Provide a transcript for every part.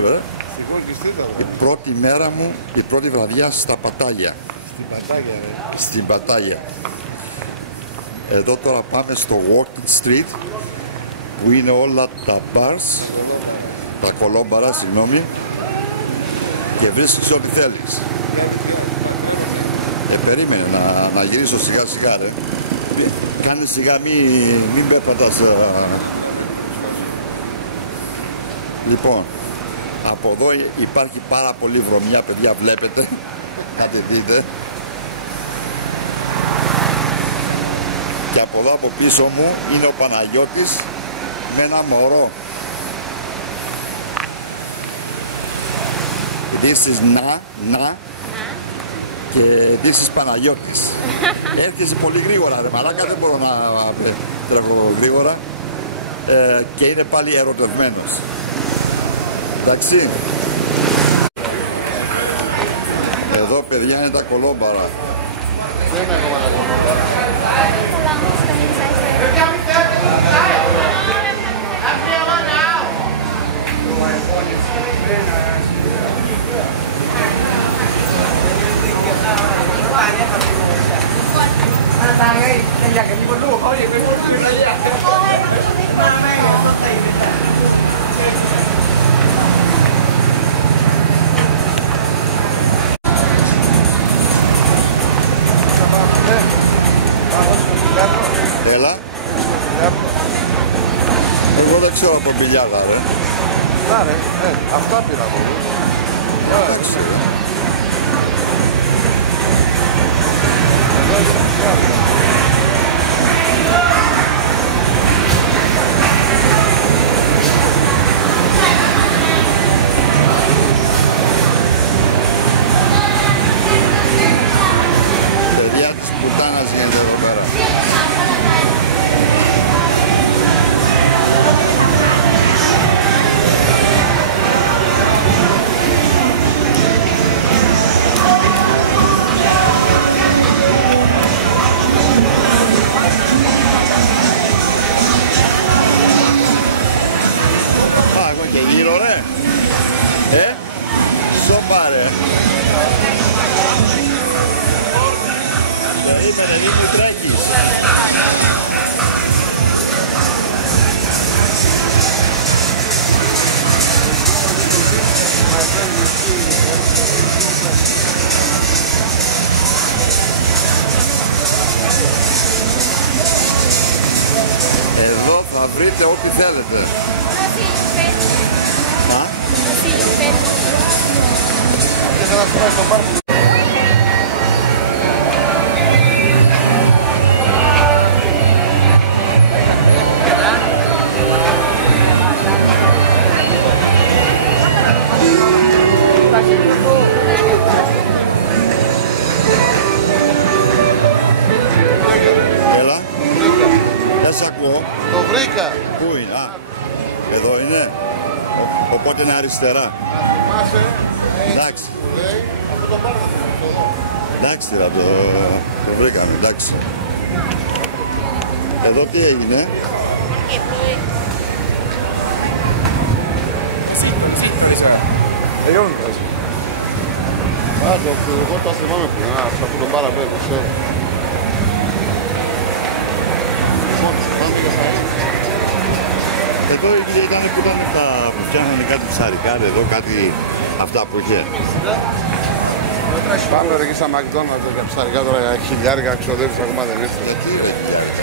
ρε. Η πρώτη μέρα μου, η πρώτη βραδιά στα Πατάγια. Στην Πατάγια. Εδώ τώρα πάμε στο Walking Street, που είναι όλα τα bars, τα κολόμπαρα, συγγνώμη, και βρίσκεις ό,τι θέλεις. Περίμενε να γυρίσω σιγά σιγά, ρε. Κάνε σιγά, μην πέπατας. Λοιπόν, από εδώ υπάρχει πάρα πολύ βρωμιά, παιδιά, βλέπετε. Κάτε δείτε. Και από εδώ από πίσω μου είναι ο Παναγιώτης με ένα μωρό. This is να και this is Παναγιώτης. Έρχεσαι πολύ γρήγορα, ρε μαλάκα, δεν μπορώ να τρέχω γρήγορα. Και είναι πάλι ερωτευμένος. Εντάξει. Εδώ, παιδιά, είναι τα κολόμπαρα. Δεν είναι ακόμα τα κολόμπαρα. Έλα. Εγώ δεν ξέρω από μπιλιάδα, ρε. Άρα, αυτά πήρα εγώ. Εντάξει. Παιδιά της πουτάνας γίνεται εδώ πέρα. Σοπάρε. Περίμενε, δείχνει τρέχεις. Εδώ θα βρείτε ό,τι θέλετε. Έλα. Δεν σ' ακούω. Το βρήκα. Πού είναι? Α, εδώ είναι. Οπότε είναι αριστερά. Να θυμάσαι. Εντάξει. Που λέει, αυτό το πάρω. Εντάξει, το βρήκαμε, εντάξει. Εδώ τι έγινε? Τελειώνει το έτσι. Εγώ το θυμάμαι πριν, αυτό τον πάρα πέρα, το ξέρω. Εδώ ήταν που ήταν τα που φτιάχνανε κάτι ψαρικά, εδώ κάτι αυτά που είχε. Πάμε ρε εκεί στα McDonald's για ψαρικά τώρα, χιλιάρικα ξοδεύεις ακόμα δεν ήρθε. Γιατί ρε χιλιάρικα?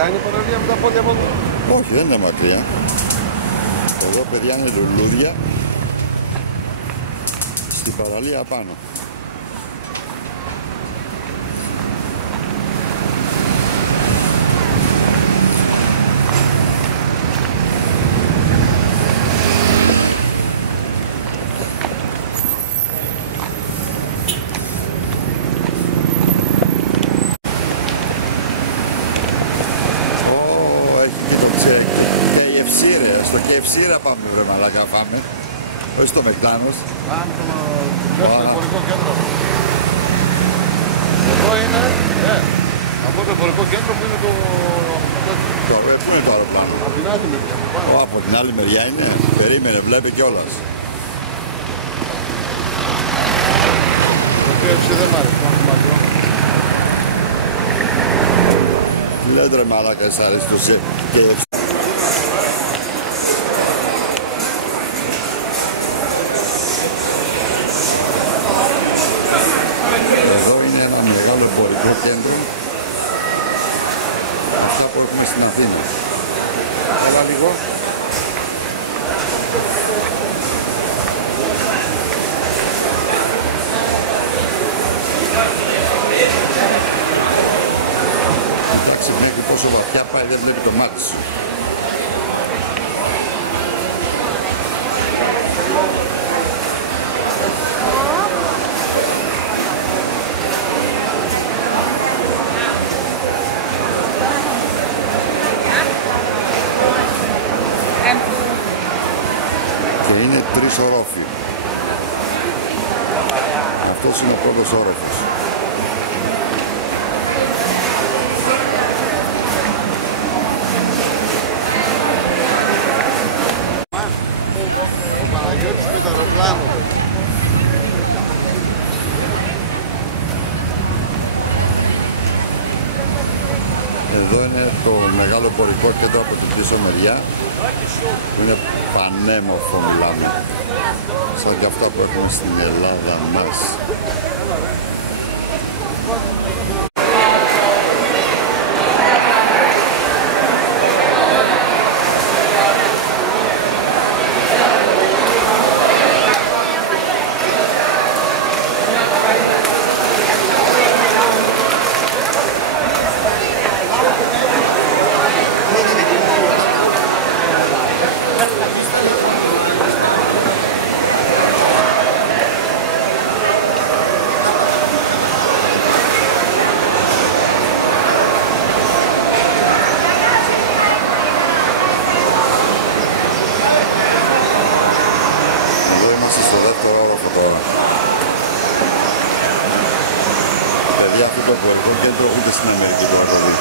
Μακριά είναι η παραλία με τα πόδια από εδώ? Όχι, δεν είναι μακριά. Εδώ, παιδιά, είναι λουλούδια. Στην παραλία πάνω. Στο KFC ρε πάμε βρε μαλάκα φάμε. Όχι στο McDonald's. Πάμε στο εμπορικό κέντρο. Εδώ είναι, από το εμπορικό κέντρο που είναι το... Πού είναι το άλλο πλάνο? Από την άλλη μεριά. Από την άλλη μεριά είναι. Περίμενε, βλέπει κιόλας. Το KFC δεν μ' άρεσε, πάμε μακρό. Τι λέτε ρε μαλάκα, σ' αρέσει το KFC? Εδώ είναι ένα μεγάλο εμπορικό κέντρο. Αυτά που έχουμε στην Αθήνα. Έλα λίγο. Εντάξει, μέχρι πόσο βαθιά πάει δεν βλέπει το μάτι σου. Και είναι 3 ορόφοι. Αυτός είναι ο πρώτος όροφος. Ο Παναγιώτης με το αεροπλάνο. Εδώ είναι το μεγάλο εμπορικό κέντρο από την πίσω μεριά. Είναι πανέμορφο μιλάμε. Σαν και αυτά που έχουμε στην Ελλάδα μας. Παιδιά, αυτό το εμπορικό κέντρο ούτε στην Αμερική το έχω δει.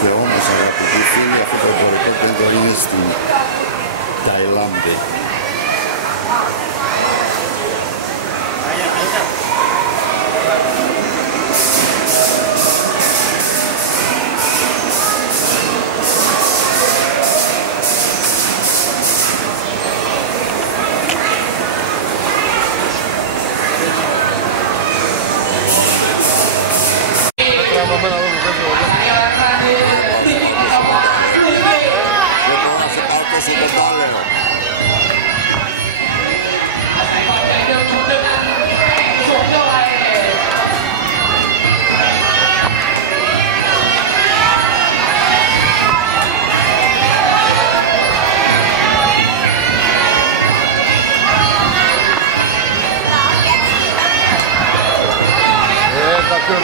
Και όμως, αγαπητοί φίλοι, αυτό το εμπορικό κέντρο είναι στην Ταϊλάνδη. Τα πιο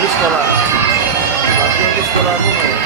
δύσκολα νούμερα.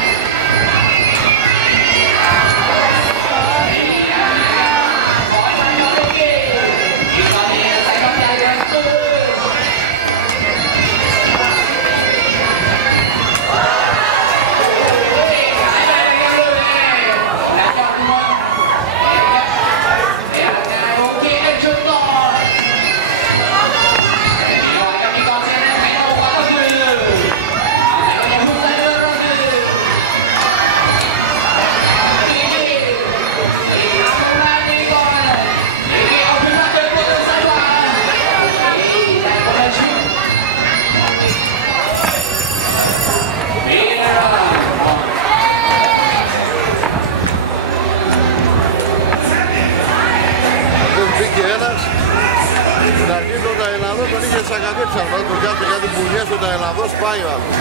αρχή τον Ταϊλανδό τον είχε σακατέψει αυτό, τον κάνει κάτι μπουλιές στον Ταϊλανδό, σπάει ο άλλος.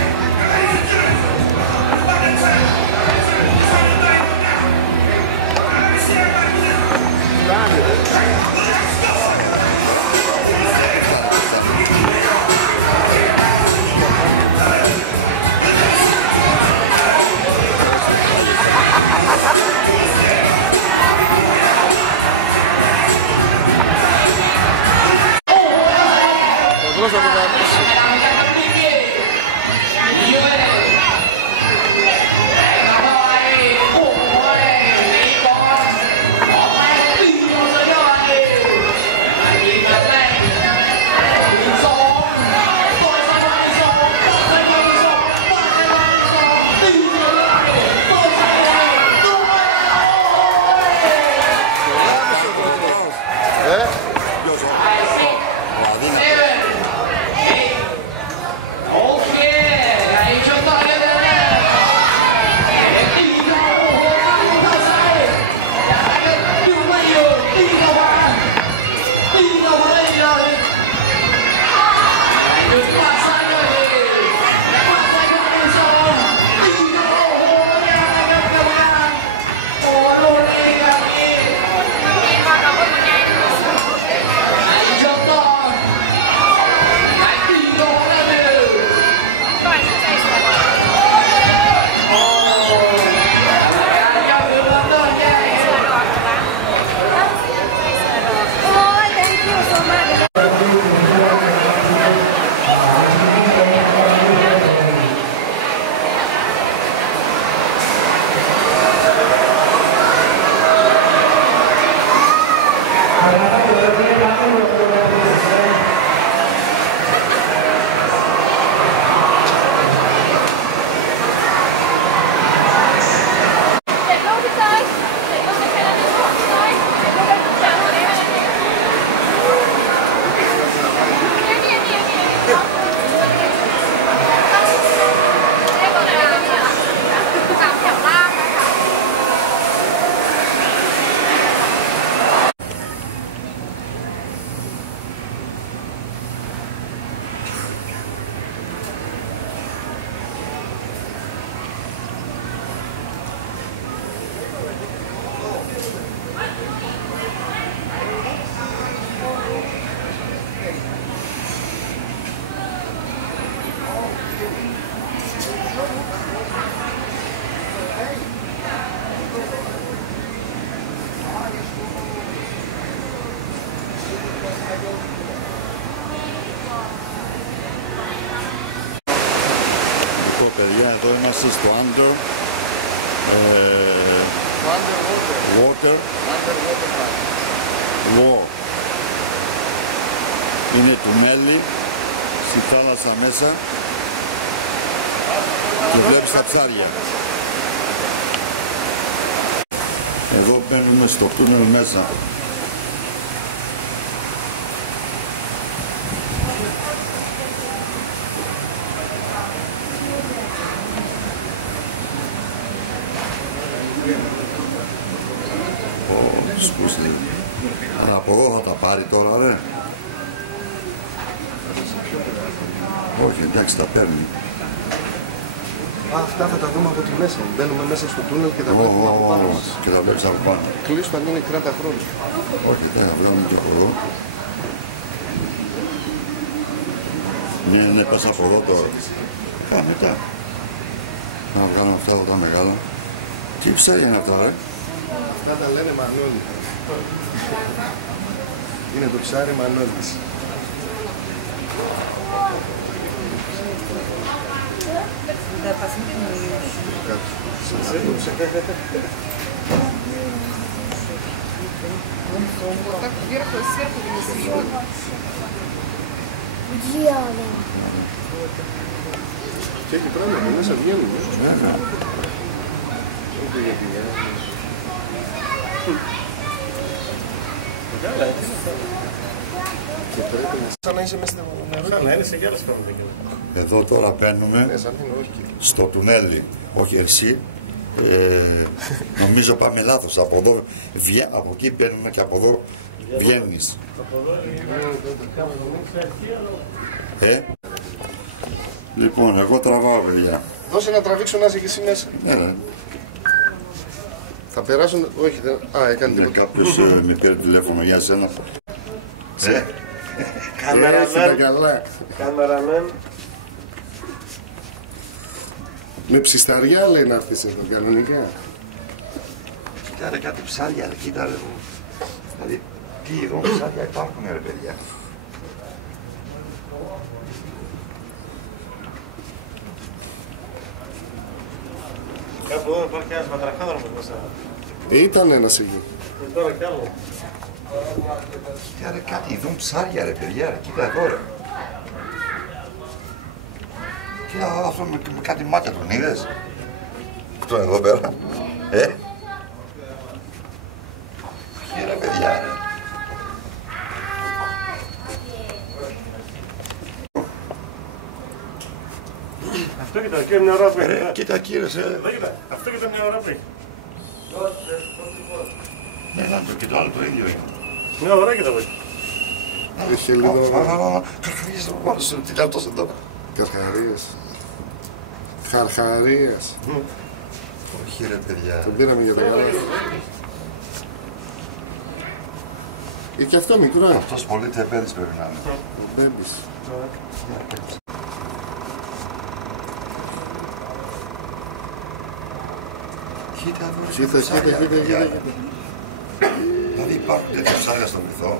Θα το κρατήσει. Παιδιά, εδώ είμαστε στο Underwater War. Είναι τουνέλι στη θάλασσα μέσα και βλέπεις τα ψάρια. Εδώ μπαίνουμε στο τούνελ μέσα. Αλλά από εδώ θα τα πάρει τώρα, ρε. Όχι, εντάξει, τα παίρνει. Αυτά θα τα δούμε από τη μέσα. Μπαίνουμε μέσα στο τούνελ και τα βλέπουμε από πάνω μας. Και τα βλέπεις από πάνω. Κλείσου αν είναι κράτα χρόνο. Όχι, δεν θα βλέπουμε και από εδώ. Ναι, πας από εδώ τώρα. Μετά. Να βγάλουμε αυτά εδώ τα μεγάλα. Τι ψάρια είναι αυτά, ρε. Αυτά τα λένε Μανώλη. Είναι το ψάρι Μανώλης. Вот так вверху и сверху вниз видно. Дьявол. Και έχει πράγματα, μέσα βγαίνουν. Βέβαια. Όχι γιατί και πρέπει να... Σαν να είσαι μέσα στο νερό. Σαν να είναι σε γέλας πράγματα. Εδώ τώρα μπαίνουμε Σαν είναι όχι. στο τουνέλι. Όχι εσύ. Νομίζω πάμε λάθος. Από εδώ, από εκεί μπαίνουμε και από εδώ βγαίνεις. Λοιπόν, εγώ τραβάω, παιδιά. Δώσε να τραβήξω να είσαι και εσύ μέσα. Ναι. Θα περάσουν, όχι δεν... Α, έκανε τίποτα. Κάποιος με πήρε τηλέφωνο για σένα. Καμεραμέν. Με ψισταριά λέει να έρθεις εδώ, κανονικά. Κοίτα ρε κάτι ψάρια, ρε, κοίτα ρε. Δηλαδή, τι είδω ψάρια υπάρχουν ρε παιδιά. Κάπου εδώ υπάρχει ένας βατραχάνδρομος μέσα. Ήταν ένας εκεί. Τώρα κι άλλο. Κοίτα ρε κάτι ειδούν ψάρια ρε παιδιά, ρε, κοίτα εδώ ρε. Κοίτα αυτό με κάτι μάτια τον είδες. Αυτό εδώ πέρα. Τι ρε παιδιά ρε. Αυτό κοίτα, και μια ώρα που έχει. Κοίτα κύριε σε. Κοίτα, αυτό κοίτα μια ώρα που έχει. Ναι, και το άλλο το ίδιο είναι. Μια ώρα κοίτα που έχει. Είχε λίγο... Καρχαρίες το πάνω σου, τι λέει αυτός εδώ. Καρχαρίες. Χαρχαρίες. Όχι ρε παιδιά. Τον πήραμε για τα καλά. Και αυτό μικρό είναι. Αυτός πολύ τεπέδης πρέπει να είναι. Ο Μπέμπης. Κοίτα εδώ ρε. Κοίτα. Δηλαδή υπάρχουν τέτοια ψάρια στον βυθό.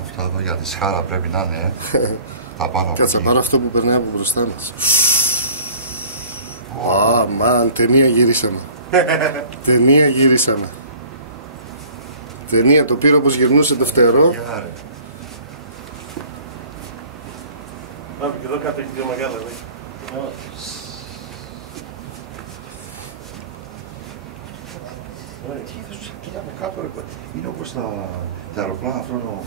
Αυτά εδώ για τη σχάρα πρέπει να είναι, τα πάνω από Κάτσε, εκεί. πάρω αυτό που περνάει από μπροστά μας. Μαν, ταινία γυρίσαμε. Ταινία, το πήρε όπως γυρνούσε το φτερό. Γεια, ρε. Πάμε και εδώ κάτω έχει δύο μεγάλα. Κοίτα από κάτω ρε. Είναι όπως τα αεροπλάνα αυτό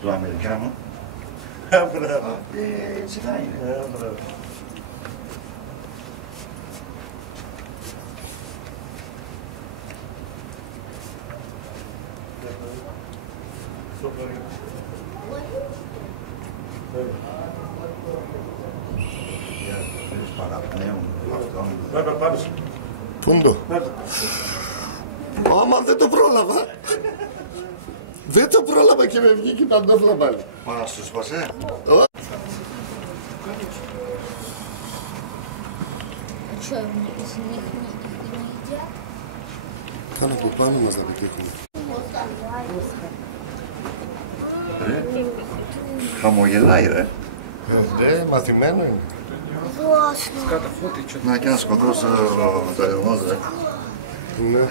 του Αμερικάνου. Έτσι να είναι. Πούντο. Άμα δεν το πρόλαβα. Δεν το πρόλαβα και με βγήκε η παντόφλα πάλι. Μα σου σπασέ. Что, из них не едят? Κάνω από πάνω μας να πετύχουν. Ρε, χαμογελάει ρε. Ναι, μαθημένο είναι. Классно. Να και ένα σκοτός το ελμός ρε. Ναι.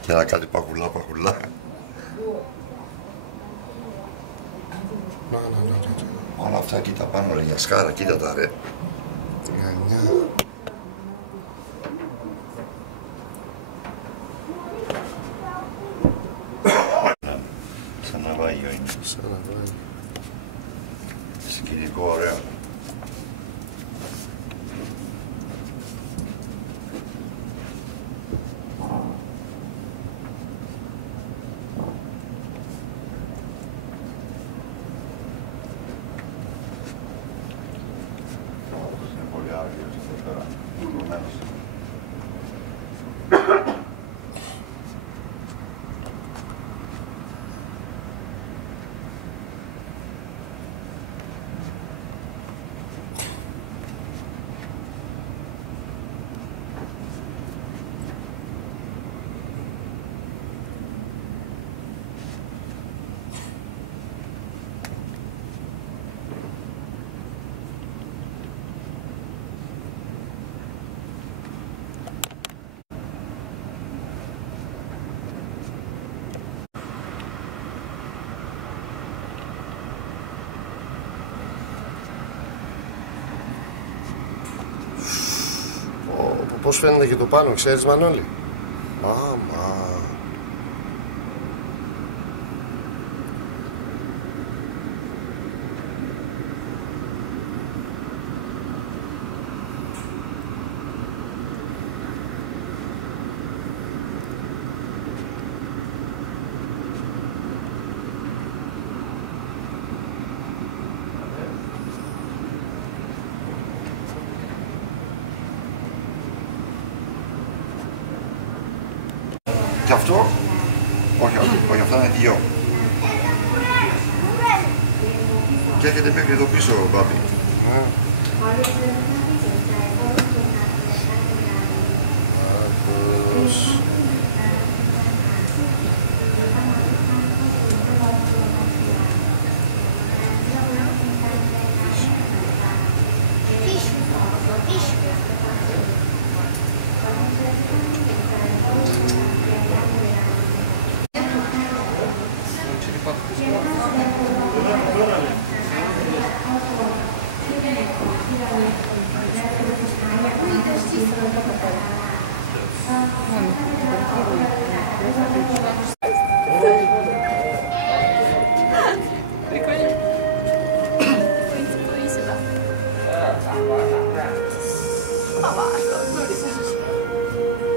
Και ένα κάτι παχουλά. Όλα αυτά κοίτα πάνω ρε για σκάρα, κοίτα τα ρε. Γανιά. Σαν ναυάγιο είναι. Σαν να πάει. Σκηνικό ωραίο. Είναι πολύ άγριος εδώ πέρα. Κουρμένος. Πώς φαίνεται και το πάνω, ξέρεις Μανώλη? Άμα. Και αυτό, όχι, αυτά είναι δυο. Και έρχεται μέχρι εδώ πίσω, Μπάμπη.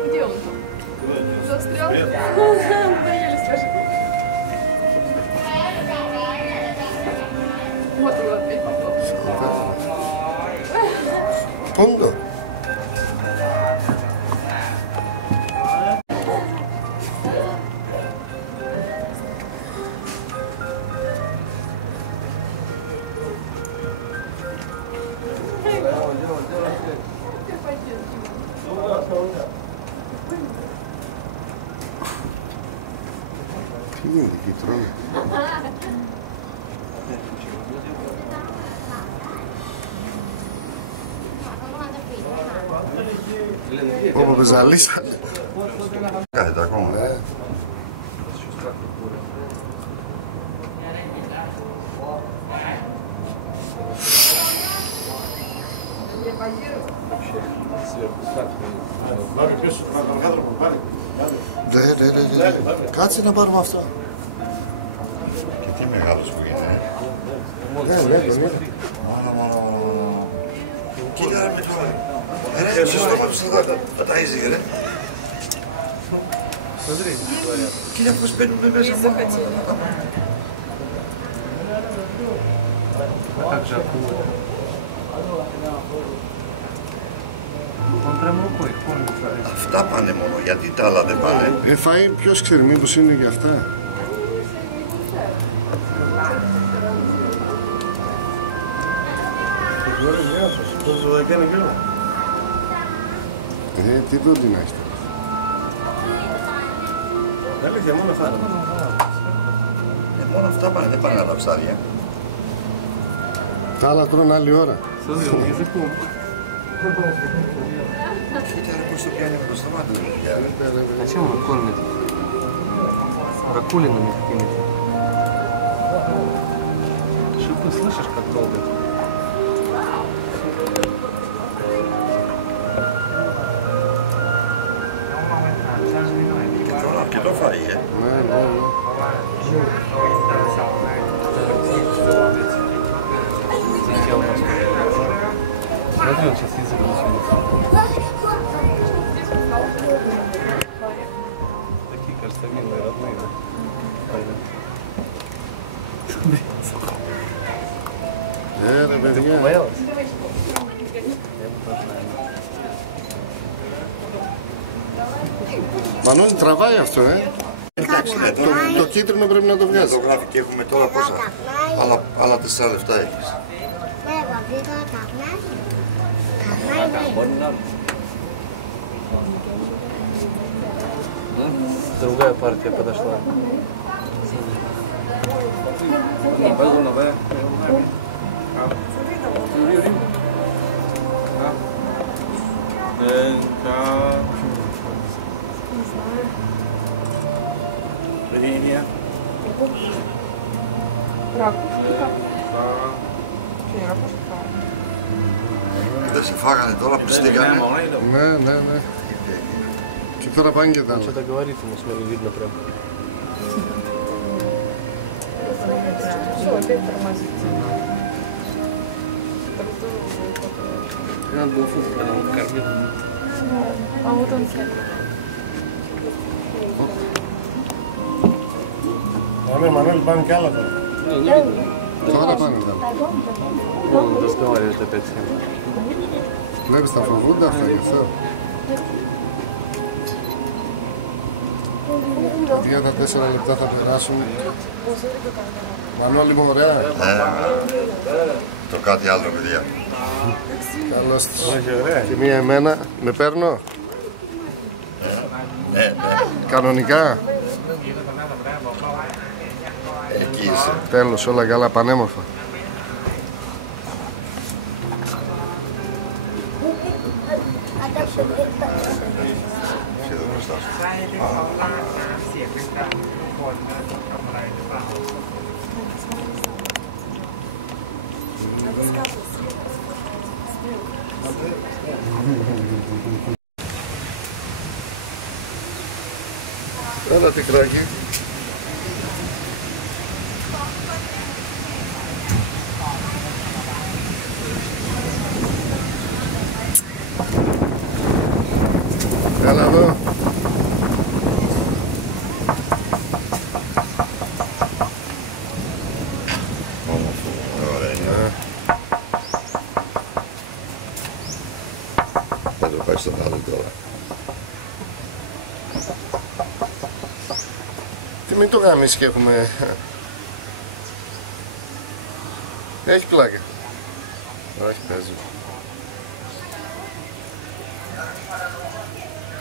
Где он там? Застрял? Да, еле скажет. Вот он опять попал. Πόντο. Τι γίνεται εκεί, τρώνε? Όπο πεζαλίσανε. Κάθεται ακόμα. Ναι. Κάτσε να πάρουμε αυτό. Και τι μεγάλος που είναι, Ναι, το είδα. Μόνο. Κοίτα ρε με το... Ρε, στο στόμα του θα ταΐζει, ρε. Κοίτα πώς μπαίνουμε μέσα μόνο. Αυτά πάνε μόνο, γιατί τα άλλα δεν πάνε. Φάει, ποιος ξέρει, μήπως είναι για αυτά. Τι δόντι να είστε. Αλήθεια, μόνο αυτά. Μόνο αυτά πάνε, δεν πάνε άλλα ψάρια. Τα άλλα τρώνε άλλη ώρα. Κοίτα ρε πώς το πιάνει με το στόμα του. Зачем он кормит? Ракулинами какими-то. Шипы слышишь, как долбят? Και τρώνε αρκετό φαΐ, Ναι. Смотри, он сейчас язык высунет. Такие, кажется, милые, родные, да? Ρε παιδιά. Боялась? Μανώλη, τραβάει αυτό, Εντάξει, ναι, τώρα Το κίτρινο πρέπει να το βγάζει. το γράφει και έχουμε τώρα πόσα. Άλλα 4 λεπτά έχεις. Другая партия подошла. Ракушка. Не, ракушка. Δεν σε φάγανε τώρα που στήκανε. Ναι. Και τώρα πάνε και τα άλλα. Что-то говорит ему, смотри, видно прям. Все, опять тормозит. Надо было фу, когда он кормил. А вот он сядет. Μανώλη, πάνε κι άλλα τώρα. Τώρα πάνε τα άλλα. Он разговаривает опять с ним. Βλέπεις τα φοβούνται αυτά γι' αυτό. Για τα 4 λεπτά θα περάσουν. Μανώλη μου, ωραία. Το κάτι άλλο, παιδιά. Καλώς της. Και μία εμένα. Με παίρνω. Ναι. Κανονικά. Εκεί είσαι. Τέλος, όλα καλά, πανέμορφα. Είσαι εδώ μπροστά σου. Έλα τυκράκι. Έλα εδώ. Όμορφο. Ωραία είναι. Θα το πάει στον άλλο τώρα. Τι μην το γαμίσεις και έχουμε. Έχει πλάκα. Όχι, παίζει.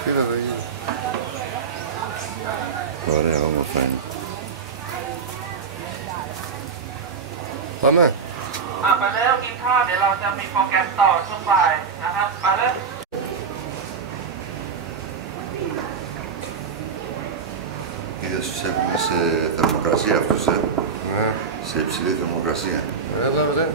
Κοίτα το γύρω. Ωραία, όμορφα είναι. Πάμε. ไปแล้วกินข้าวเดี๋ยวเราจะมีโปรแกรมต่อช่วงบ่ายนะครับไปเลย Είδες τους έχουν σε θερμοκρασία αυτούς, Ναι. σε υψηλή θερμοκρασία. Έλα, βρε.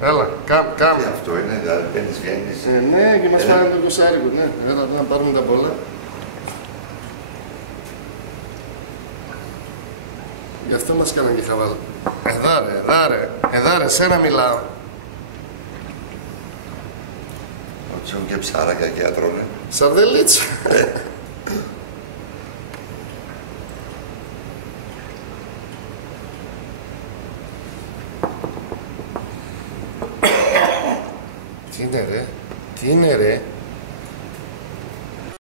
Έλα, κάμ. Τι αυτό είναι, δηλαδή παίρνεις, βγαίνεις. Ναι, και μας πάνε το κοσάρικο, ναι. Έλα, να πάρουμε τα πολλά. Γι' αυτό μας κάναν και χαβάλα. Εδά ρε, σένα μιλάω. Ότι έχουν και ψάρακια και ατρώνε. Σαρδελίτσα. Τι είναι ρε.